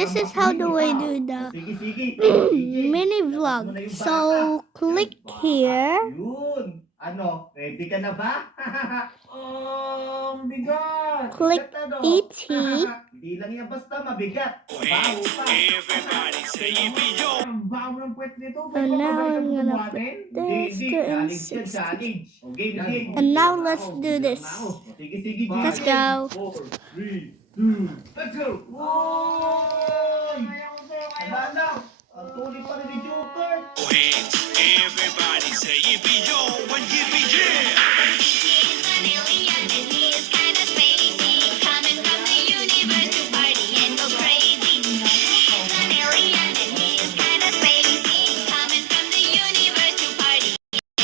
This is how do I do the mini vlog. So click here. Yun. Ano, ready ka na ba? Bigat. Click Bigat, ano? ET. Hindi lang yan basta mabigat. Baho pa. Everybody say yo. Ang bago ng puwet nito. And now I'm gonna put this to in 60. And now let's do this. Sige, sige, Let's go. 4, 3, 2, let's go! Oy! Alala! Ang tuloy pa rin ni Joker! Everybody say yo and yippee yeah.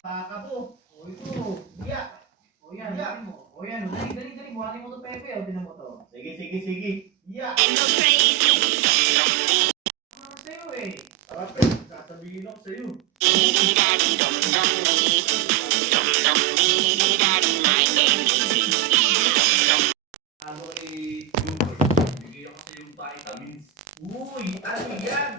Baka po! O ito! Iya! O yan, buhatin mo. O yan, dali, buhatin mo to Pepe. O, tinan mo to. Sige, sige, sige! Iya! Ano sa'yo eh? Tara, Pep! Sasabihin ako sa'yo! Ano kay Joker? Bigyan ko sa'yo vitamins. Uy! Ano yan?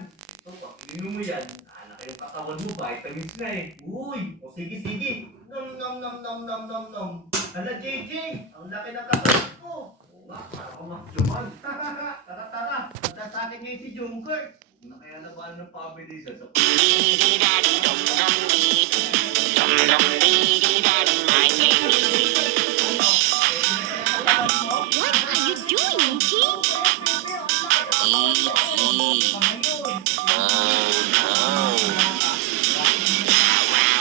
Ito pa, ininom mo yan. Anak yung katawan mo, vitamins na eh. Uy! O sige, sige! Nom nom nom nom nom nom nom! Hala, JJ! Ang laki ng katawan ko! Oo nga, para ko makjuman. Tara, tara! Punta sa akin ngayon si Joker! Na kaya nabahan ng family sa What are you doing, Ichi? Ichi.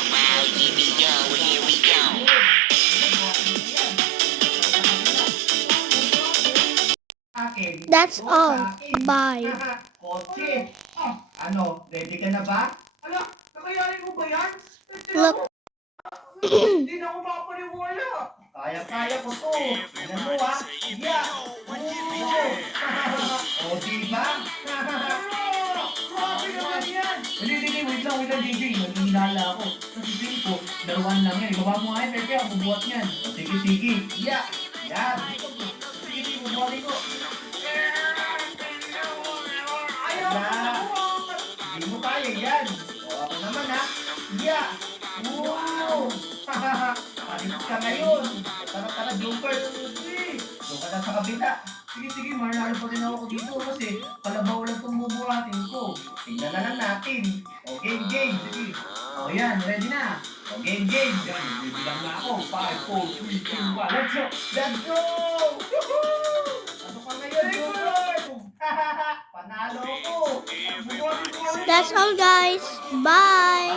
Wow, yippee yo, here we go. akin. That's Ito all. sa akin. Bye. Kotse! Ano, ready ka na ba? Ala, kakayanin mo ba yan? Look. Hindi na ako mapaniwala. Kaya-kaya ko to. Ano mo ah? Yeah! O, diba? Grabe naman yan. Hindi, wait lang, DJ. Naghinala ako. Sa sising ko, dalawan lang yan. Ibaba mo nga yan, Pepe. Ako bubuhat yan. O, sige, sige. Yeah! Yan! Sige, bubuhatin ko. Ayaw Yeah. ko. Hindi mo kaya yan. O, ako naman ha. Yeah! Wow! Paris ka ngayon. Tara, tara, Joker. Doon ka na sa kabila. Sige, manalo pa rin ako dito kasi kalabaw lang itong bubuhatin ko. Tingnan na lang natin. O, game, game. Sige. O yan, ready na. O, game, game. Yan, bibilang na ako. 5, 4, 3, 2, 1. Let's go! Let's go! Woohoo! Ano ka ngayon, Joker? Panalo ko! Bubuhatin ko ulit. That's all, guys. Bye.